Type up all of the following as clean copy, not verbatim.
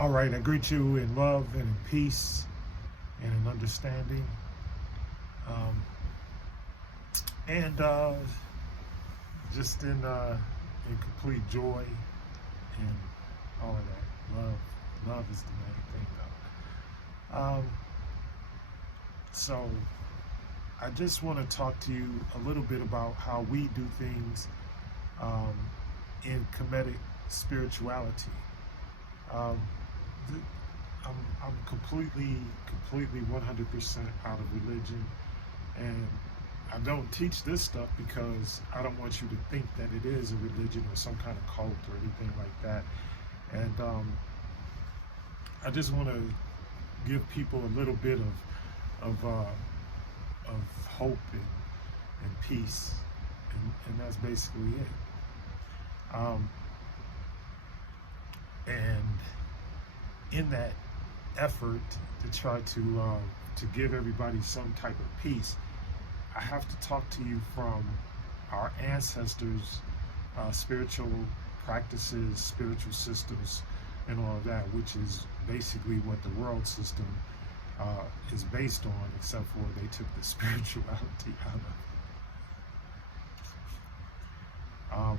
All right, I greet you in love and in peace and in understanding, um, and just in complete joy and all of that. Love is the main thing, though. So I just want to talk to you a little bit about how we do things um, in comedic spirituality. Um, I'm completely 100% out of religion, and I don't teach this stuff because I don't want you to think that it is a religion or some kind of cult or anything like that. And I just want to give people a little bit of hope and peace, and that's basically it. And in that effort to try to give everybody some type of peace, I have to talk to you from our ancestors' spiritual practices, spiritual systems, and all of that, which is basically what the world system is based on, except for they took the spirituality out of it.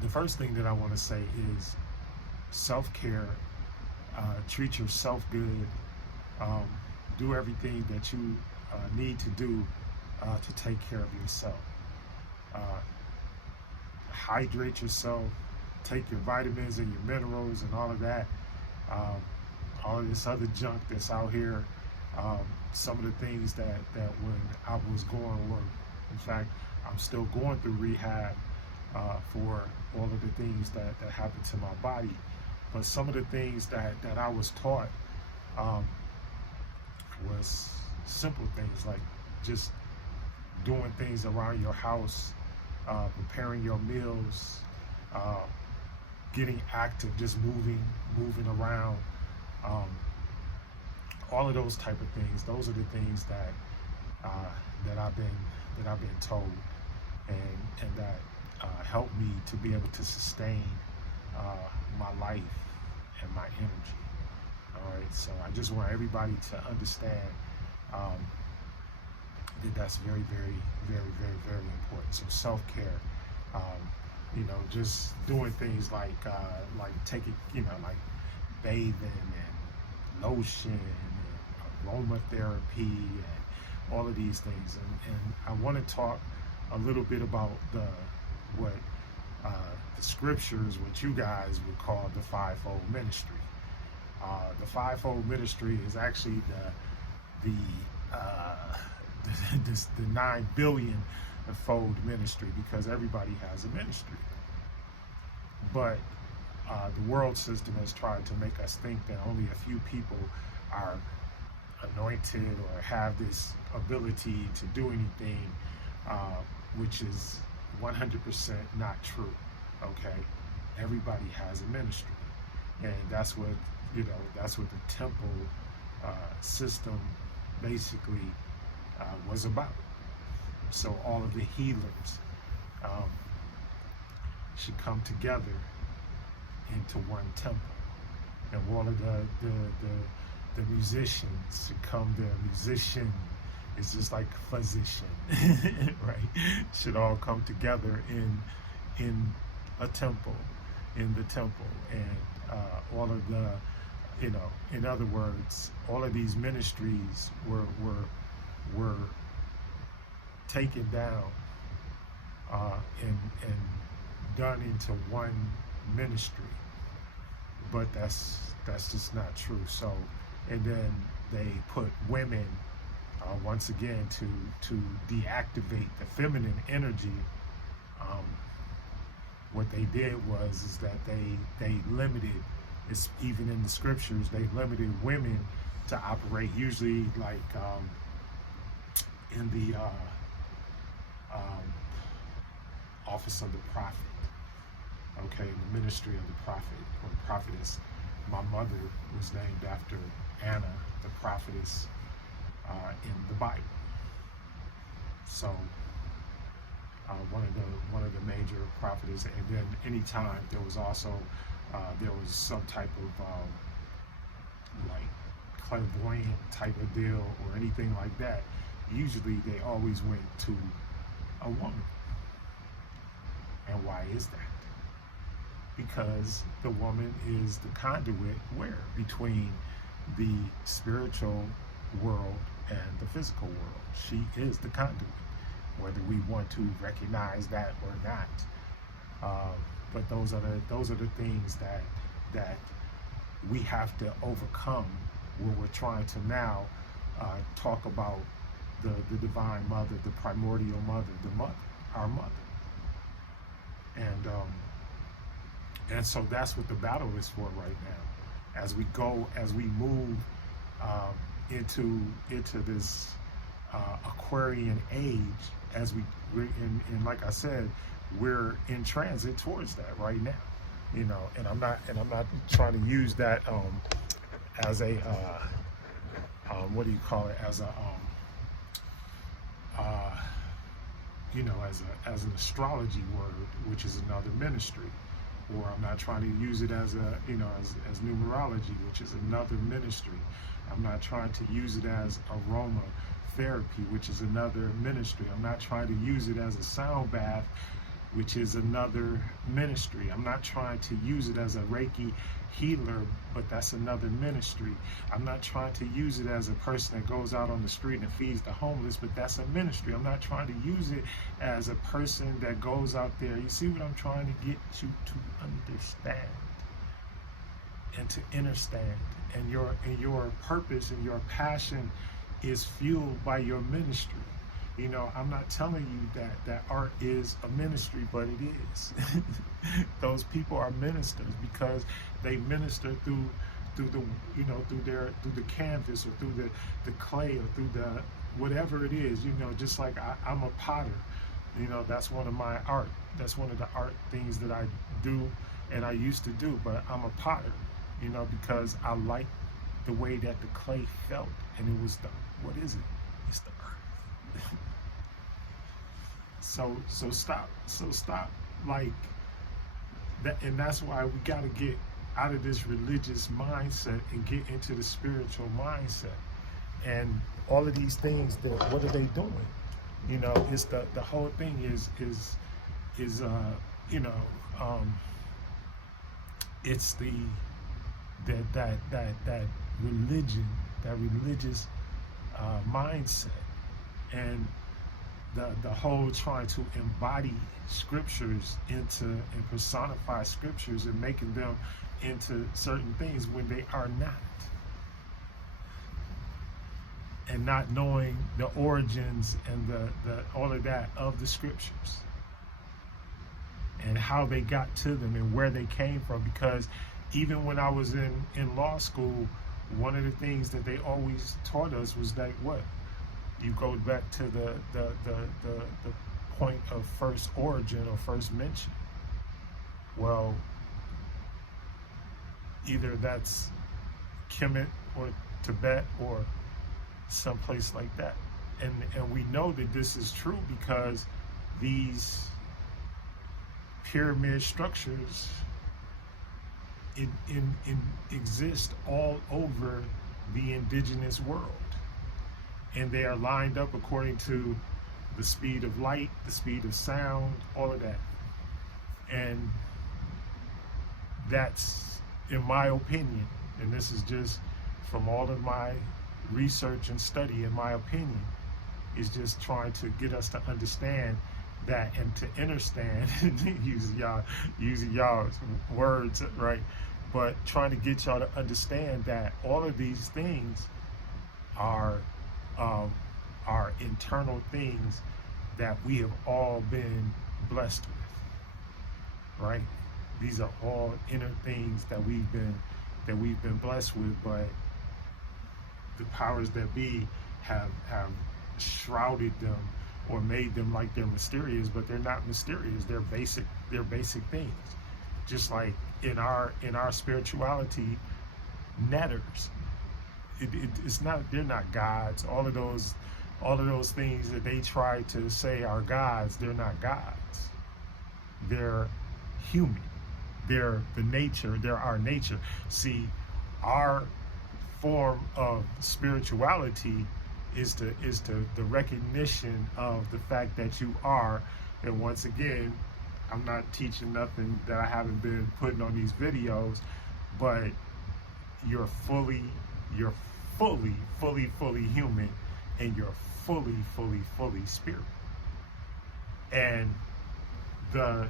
The first thing that I want to say is self-care. Treat yourself good. Do everything that you need to do to take care of yourself. Hydrate yourself. Take your vitamins and your minerals and all of that. All of this other junk that's out here. Some of the things that when I was going were, in fact, I'm still going through rehab for all of the things that happened to my body. But some of the things that I was taught was simple things like just doing things around your house, preparing your meals, getting active, just moving around, all of those type of things. Those are the things that I've been told, and that helped me to be able to sustain my life and my energy. All right, so I just want everybody to understand that that's very important. So self-care, just doing things like taking, like bathing and lotion and aromatherapy and all of these things. And I want to talk a little bit about the scriptures, what you guys would call the fivefold ministry. The fivefold ministry is actually the 9 billion fold ministry, because everybody has a ministry. But the world system has tried to make us think that only a few people are anointed or have this ability to do anything, which is 100% not true. Okay, everybody has a ministry, and that's what that's what the temple system basically was about. So all of the healers should come together into one temple, and all of the musicians should come there. Musician is just like physician, right? Should all come together in a temple, in the temple, and all of the, in other words, all of these ministries were taken down and done into one ministry. But that's just not true. So, and then they put women once again to deactivate the feminine energy. What they did is that they limited, it's even in the scriptures, they limited women to operate usually like in the office of the prophet. Okay, the ministry of the prophet or prophetess. My mother was named after Anna, the prophetess in the Bible. So one of the major prophetess, and then anytime there was also there was some type of like clairvoyant type of deal or anything like that, usually they always went to a woman. And why is that? Because the woman is the conduit where between the spiritual world and the physical world. She is the conduit, whether we want to recognize that or not. But those are the things that we have to overcome when we're trying to now talk about the divine mother, the primordial mother, the mother, our mother. And so that's what the battle is for right now. As we move into this Aquarian age, and like I said, we're in transit towards that right now. You know, and I'm not trying to use that as a what do you call it, as a you know, as an astrology word, which is another ministry. Or I'm not trying to use it as a, you know, as numerology, which is another ministry. I'm not trying to use it as aroma therapy, which is another ministry. I'm not trying to use it as a sound bath, which is another ministry. I'm not trying to use it as a Reiki healer, but that's another ministry. I'm not trying to use it as a person that goes out on the street and feeds the homeless, but that's a ministry. I'm not trying to use it as a person that goes out there. You see what I'm trying to get you to understand and to understand. And your purpose and your passion is fueled by your ministry. You know, I'm not telling you that art is a ministry, but it is. Those people are ministers because they minister through the, you know, through the canvas or through the clay or through the whatever it is. You know, just like I'm a potter. You know, that's one of my art. That's one of the art things that I do and I used to do. But I'm a potter. You know, because I like the way that the clay felt, and it was what is it? It's the earth. So stop like that. And that's why we got to get out of this religious mindset and get into the spiritual mindset. And all of these things, that what are they doing? You know, it's the whole thing is you know, it's that religion, that religious mindset, and the whole trying to embody scriptures and personify scriptures and making them into certain things when they are not, and not knowing the origins and the all of that of the scriptures and how they got to them and where they came from. Because even when I was in law school, one of the things that they always taught us was that what? You go back to the point of first origin or first mention. Well, either that's Kemet or Tibet or someplace like that. And we know that this is true because these pyramid structures exist all over the indigenous world. And they are lined up according to the speed of light, the speed of sound, all of that. And that's, in my opinion, and this is just from all of my research and study, in my opinion, is just trying to get us to understand that and to understand, using y'all's words, right? But trying to get y'all to understand that all of these things are internal things that we have all been blessed with, right? These are all inner things that we've been blessed with, but the powers that be have shrouded them or made them like they're mysterious, but they're not mysterious. They're basic things. Just like in our spirituality, netters. It's not, they're not gods. All of those things that they try to say are gods, they're not gods. They're human. They're the nature. They're our nature. See, our form of spirituality is the recognition of the fact that you are. And once again, I'm not teaching nothing that I haven't been putting on these videos, but you're fully human, and you're fully spirit. And the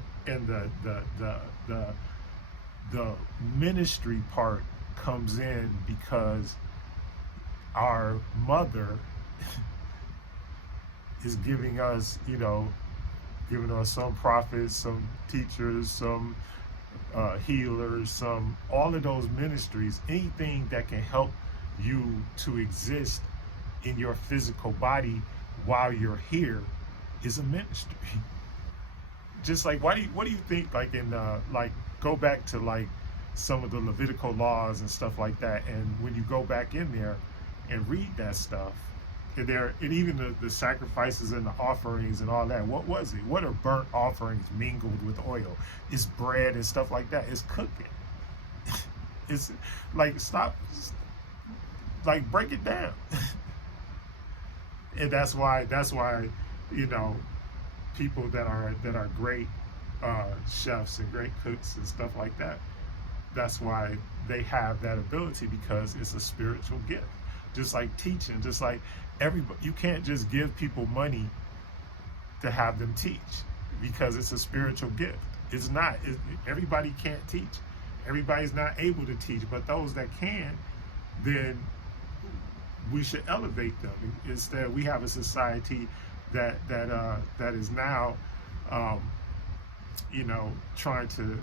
ministry part comes in because our mother is giving us, giving us some prophets, some teachers, some healers, all of those ministries, anything that can help you to exist in your physical body while you're here is a ministry. Just like, what do you think, like in go back to like some of the Levitical laws and stuff like that, and when you go back in there and read that stuff, and even the sacrifices and the offerings and all that, what was it? What are burnt offerings mingled with oil? It's bread and stuff like that. It's cooking. It's like, break it down. And that's why people that are great chefs and great cooks and stuff like that, that's why they have that ability, because it's a spiritual gift. Just like teaching, just like everybody, you can't just give people money to have them teach, because it's a spiritual gift. It's not. Everybody can't teach. Everybody's not able to teach, but those that can, then we should elevate them. Instead, we have a society that is now, trying to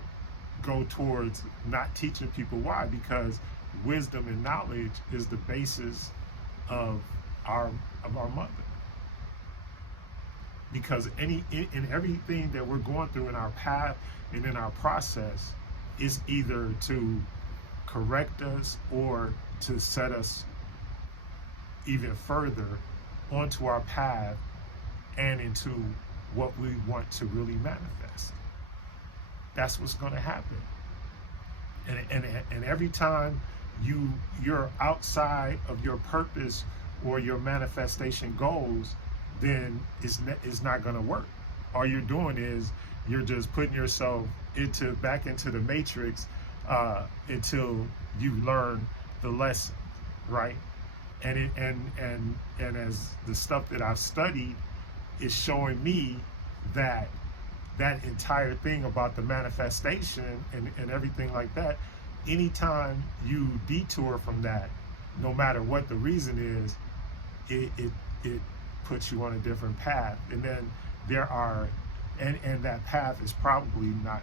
go towards not teaching people. Why? Because wisdom and knowledge is the basis of our mother. Because in everything that we're going through in our path and in our process is either to correct us or to set us even further onto our path and into what we want to really manifest. That's what's going to happen. And every time you're outside of your purpose or your manifestation goals, then it's not going to work. All you're doing is you're just putting yourself back into the matrix until you learn the lesson, right? And as the stuff that I've studied is showing me that entire thing about the manifestation and everything like that, anytime you detour from that, no matter what the reason is, it puts you on a different path. And then and that path is probably not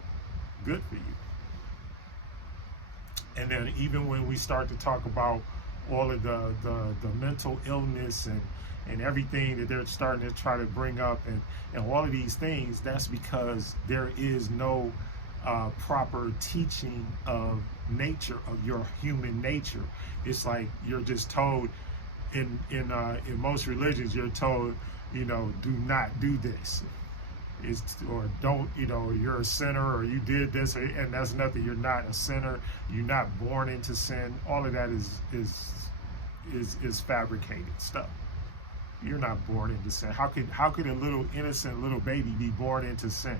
good for you. And then even when we start to talk about all of the mental illness and everything that they're starting to try to bring up and all of these things, that's because there is no proper teaching of nature, of your human nature. It's like you're just told in most religions, you're told, do not do this. Or don't, you're a sinner, or you did this, and that's nothing. You're not a sinner. You're not born into sin. All of that is fabricated stuff. You're not born into sin. How could a little innocent little baby be born into sin?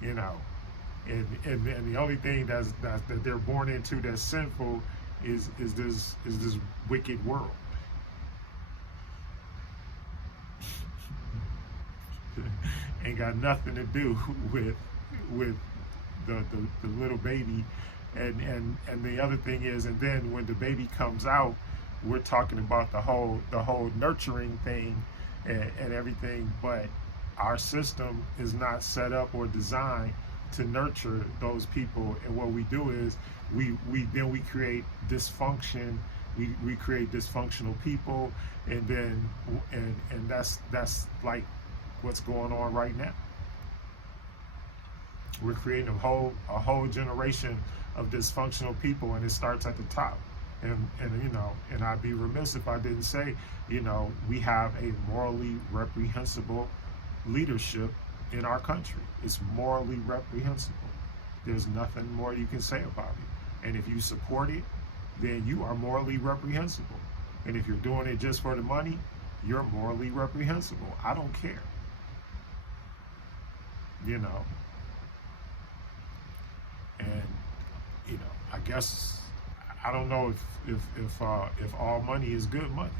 And the only thing that they're born into that's sinful is this wicked world. Ain't got nothing to do with the little baby. And the other thing is, and then when the baby comes out, we're talking about the whole nurturing thing and everything, but our system is not set up or designed to nurture those people. And what we do is we create dysfunction. We create dysfunctional people, and that's like what's going on right now. We're creating a whole generation of dysfunctional people, and it starts at the top. And I'd be remiss if I didn't say, we have a morally reprehensible leadership, and we have a morally reprehensible system, and we have a morally reprehensible in our country. It's morally reprehensible. There's nothing more you can say about it. And if you support it, then you are morally reprehensible. And if you're doing it just for the money, you're morally reprehensible. I don't care. You know. And I guess I don't know if all money is good money.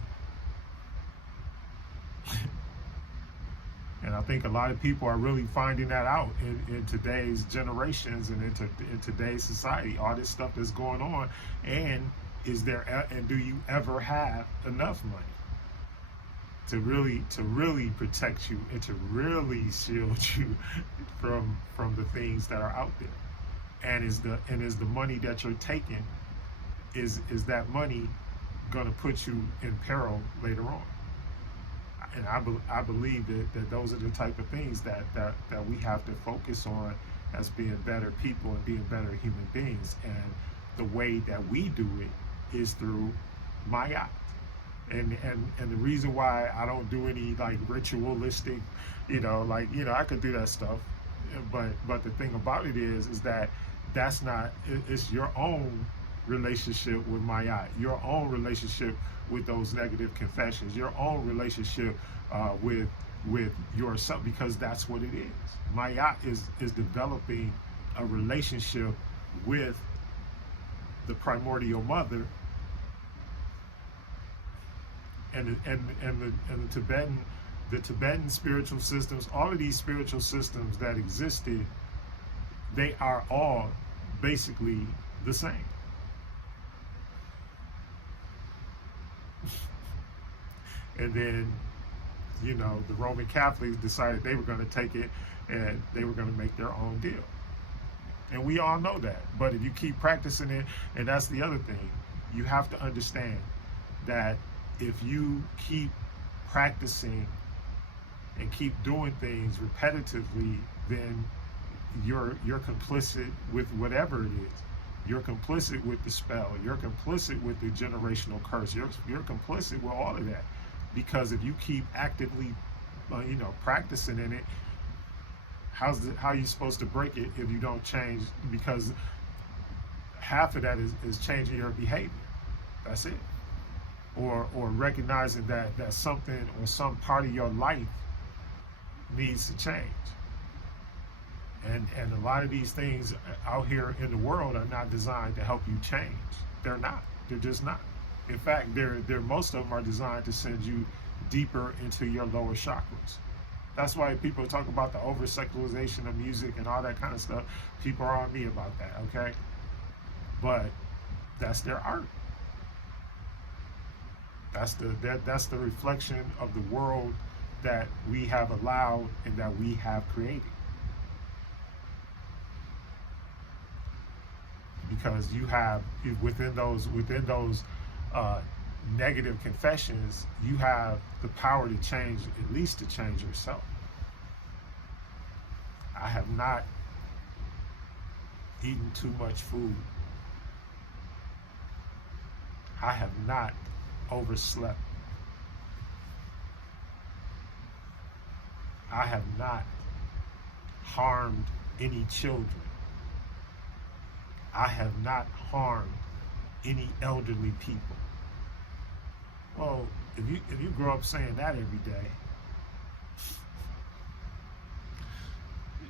And I think a lot of people are really finding that out in today's generations and in today's society. All this stuff that's going on, and do you ever have enough money to really protect you and to really shield you from the things that are out there? And is the money that you're taking, is that money going to put you in peril later on? And I believe that those are the type of things that we have to focus on as being better people and being better human beings. And the way that we do it is through Mayat. And the reason why I don't do any like ritualistic, I could do that stuff, but the thing about it is that that's not, it's your own relationship with Mayat, your own relationship with those negative confessions, your own relationship with yourself, because that's what it is. Mayat is developing a relationship with the primordial mother, and the Tibetan spiritual systems. All of these spiritual systems that existed, they are all basically the same. And then, the Roman Catholics decided they were going to take it and they were going to make their own deal. And we all know that. But if you keep practicing it, and that's the other thing, you have to understand that if you keep practicing and keep doing things repetitively, then you're complicit with whatever it is. You're complicit with the spell. You're complicit with the generational curse. You're complicit with all of that. Because if you keep actively, practicing in it, how are you supposed to break it if you don't change? Because half of that is changing your behavior. That's it. Or recognizing that something or some part of your life needs to change. And a lot of these things out here in the world are not designed to help you change. They're not. They're just not. In fact, most of them are designed to send you deeper into your lower chakras. That's why people talk about the over-sexualization of music and all that kind of stuff. People are on me about that, okay? But that's their art. That's the reflection of the world that we have allowed and that we have created. Because you have within those negative confessions, you have the power to change, at least to change yourself. I have not eaten too much food. I have not overslept. I have not harmed any children. I have not harmed any elderly people. Well, if you grow up saying that every day,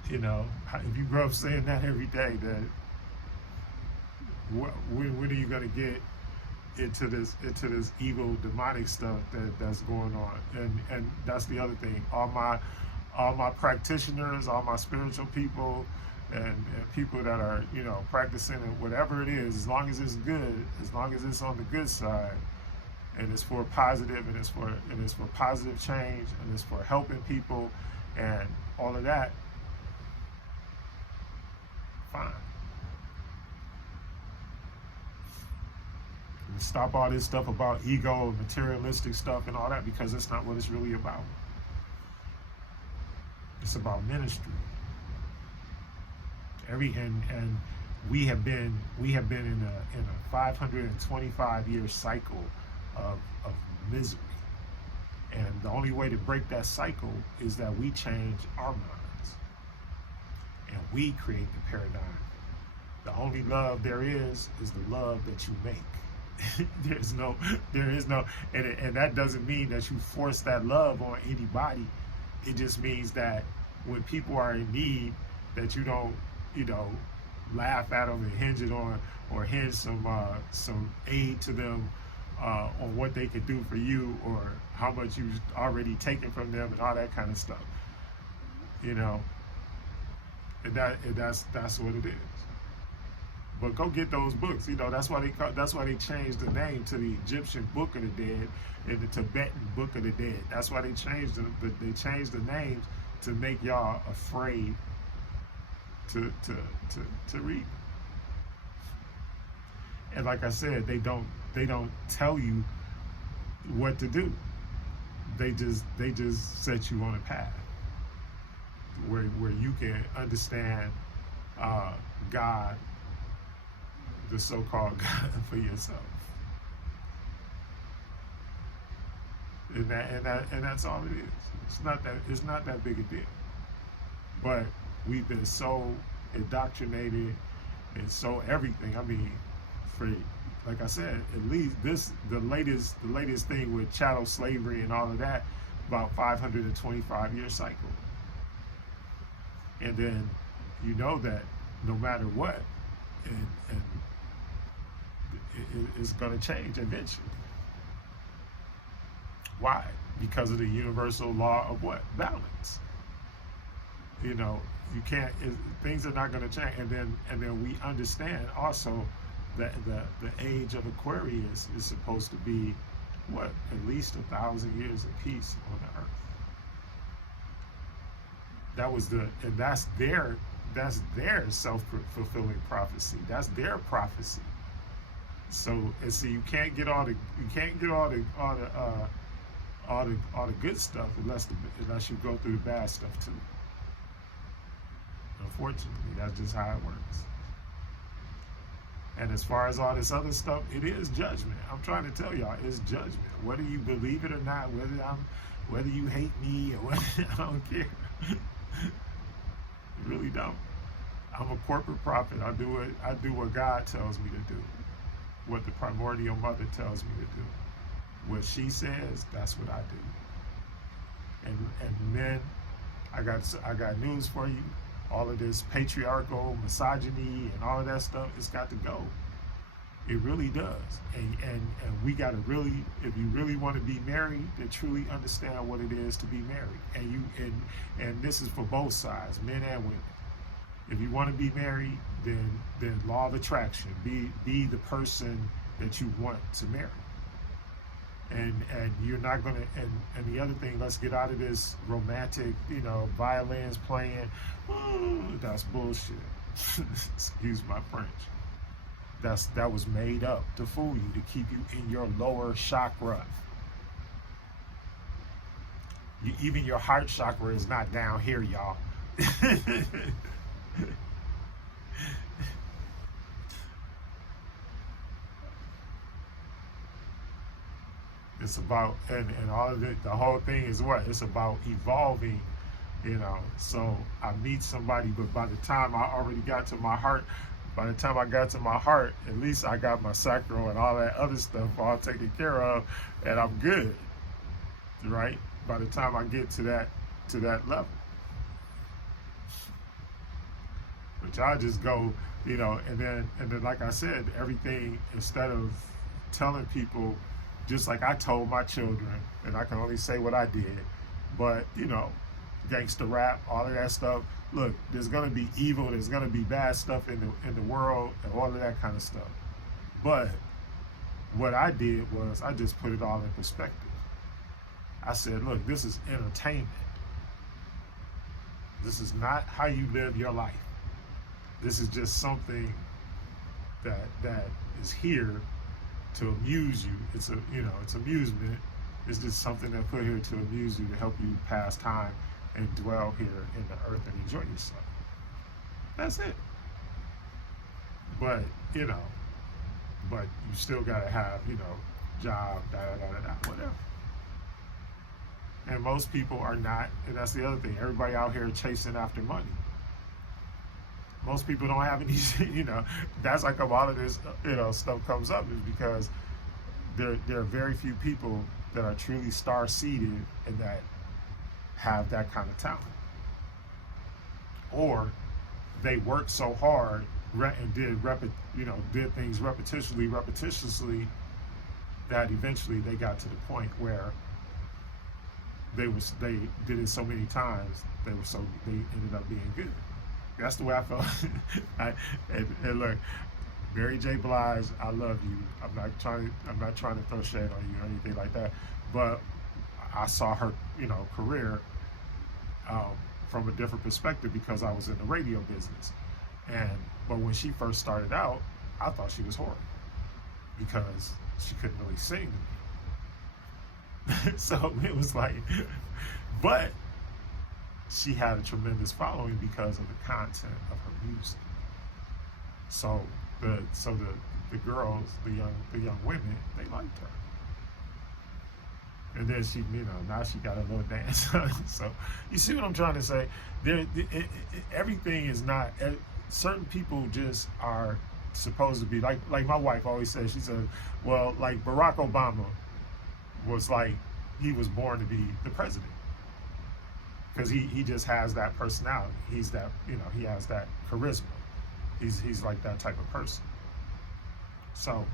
if you grow up saying that every day, then when are you going to get into this evil demonic stuff that's going on? And that's the other thing. All my practitioners, all my spiritual people, and people that are practicing it, whatever it is, as long as it's good, as long as it's on the good side, and it's for positive, and it's for positive change, and it's for helping people, and all of that, fine. And stop all this stuff about ego and materialistic stuff and all that, because it's not what it's really about. It's about ministry. And we have been in a 525-year cycle of misery, and the only way to break that cycle is that we change our minds. we create the paradigm. The only love there is the love that you make. there is no, and that doesn't mean that you force that love on anybody. It just means that when people are in need, that you don't, laugh at them and hinge it on, or hinge some aid to them on what they could do for you, or how much you've already taken from them, and all that kind of stuff. And that's what it is. But go get those books. That's why they changed the name to the Egyptian Book of the Dead and the Tibetan Book of the Dead. That's why they changed the names to make y'all afraid to read. And like I said, they don't tell you what to do. They just set you on a path where you can understand God, the so-called God, for yourself. And that's all it is. It's not that big a deal. But we've been so indoctrinated and so everything. I mean, for, like I said, at least the latest thing with chattel slavery and all of that, about 525-year cycle. And then that no matter what, and it's going to change eventually. Why? Because of the universal law of what? Balance. You can't. Things are not going to change. And then we understand also that the age of Aquarius is supposed to be what? At least 1,000 years of peace on the earth. That's their self-fulfilling prophecy. That's their prophecy. So, and see, you can't get all the good stuff unless you go through the bad stuff too. Unfortunately, that's just how it works. And as far as all this other stuff, it is judgment. I'm trying to tell y'all, it's judgment. Whether you believe it or not, whether you hate me or whether, I don't care. I really don't. I'm a corporate prophet. I do what God tells me to do. What the primordial mother tells me to do. What she says, that's what I do. And men, I got news for you. All of this patriarchal misogyny and all of that stuff, it's got to go. It really does. And we got to really, if you really want to be married, to truly understand what it is to be married. And this is for both sides, men and women. If you want to be married, then law of attraction, be the person that you want to marry. And you're not gonna, and the other thing, let's get out of this romantic, violins playing. That's bullshit. Excuse my French. That was made up to fool you, to keep you in your lower chakra. Even your heart chakra is not down here, y'all. It's about, and all of it, the whole thing is what? It's about evolving, So I meet somebody, but by the time I already got to my heart, at least I got my sacral and all that other stuff all taken care of, and I'm good, right? By the time I get to that level. Which I just go, and then like I said, everything, instead of telling people, just like I told my children, and I can only say what I did, but gangster rap, all of that stuff. Look, there's gonna be evil, there's gonna be bad stuff in the world, and all of that kind of stuff. But what I did was I just put it all in perspective. I said, look, this is entertainment. This is not how you live your life. This is just something that is here to amuse you. It's it's amusement. It's just something that put here to amuse you, to help you pass time and dwell here in the earth and enjoy yourself. That's it. But you still gotta have, job, whatever. And most people are not, and that's the other thing. Everybody out here chasing after money. Most people don't have any, that's like a lot of this, stuff comes up is because there are very few people that are truly star-seeded and that have that kind of talent. Or they worked so hard and did things repetitiously, that eventually they got to the point where they did it so many times they ended up being good. That's the way I felt. And look, Mary J. Blige, I love you. I'm not trying to throw shade on you or anything like that, but I saw her career from a different perspective because I was in the radio business. But when she first started out, I thought she was horrible because she couldn't really sing to me. So it was like, but she had a tremendous following because of the content of her music. So the girls, the young women, they liked her. And then she, now she got a little dance. So you see what I'm trying to say? Everything is not. Certain people just are supposed to be like my wife always says. She said, well, like Barack Obama was like, he was born to be the president because he just has that personality. He's that, he has that charisma. He's like that type of person. So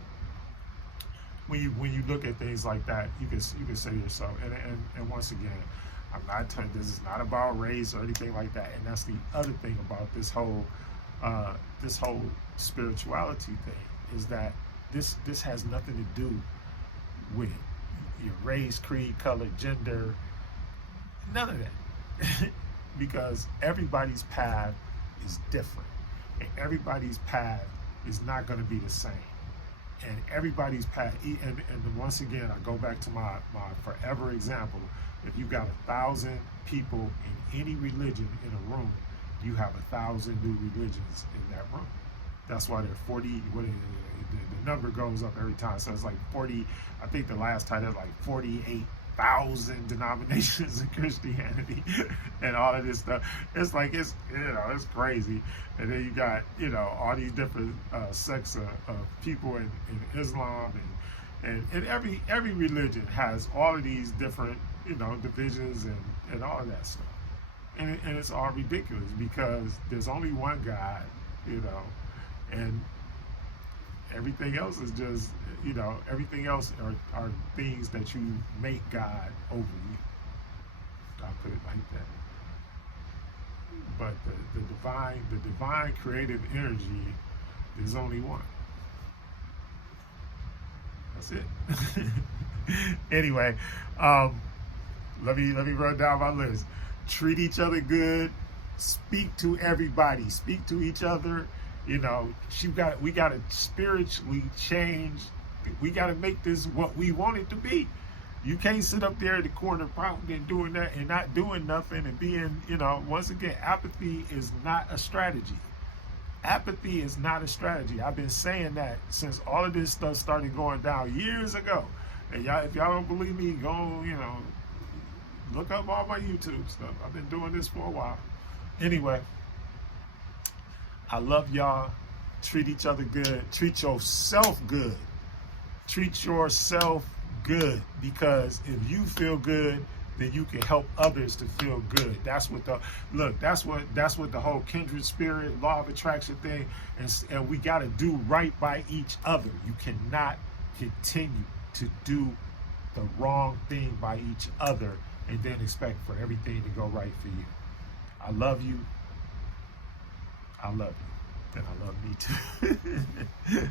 when you look at things like that, you can say to yourself, and once again, I'm not telling, this is not about race or anything like that. And that's the other thing about this whole spirituality thing is that this has nothing to do with your race, creed, color, gender, none of that. Because everybody's path is different, and everybody's path is not going to be the same. And everybody's path, and once again, I go back to my forever example. If you got 1,000 people in any religion in a room, you have 1,000 new religions in that room. That's why there are 40. The number goes up every time. So it's like 40. I think the last time there's like 48,000 denominations in Christianity, and all of this stuff. It's like it's crazy. And then you got all these different sects of people in Islam, and every religion has all of these different divisions and all of that stuff. And it's all ridiculous because there's only one God, and everything else is just, everything else are things that you make God over you. I'll put it like that. But the divine creative energy is only one. That's it. Anyway, let me run down my list. Treat each other good. Speak to everybody. Speak to each other. We got to spiritually change. We got to make this what we want it to be. You can't sit up there in the corner pouting and doing that and not doing nothing and being, once again, apathy is not a strategy. Apathy is not a strategy. I've been saying that since all of this stuff started going down years ago. And y'all, if y'all don't believe me, go, look up all my YouTube stuff. I've been doing this for a while. Anyway, I love y'all. Treat each other good. Treat yourself good. Treat yourself good, because if you feel good, then you can help others to feel good. That's what that's what the whole kindred spirit, law of attraction thing, and we got to do right by each other. You cannot continue to do the wrong thing by each other and then expect for everything to go right for you. I love you. I love you. And I love me too.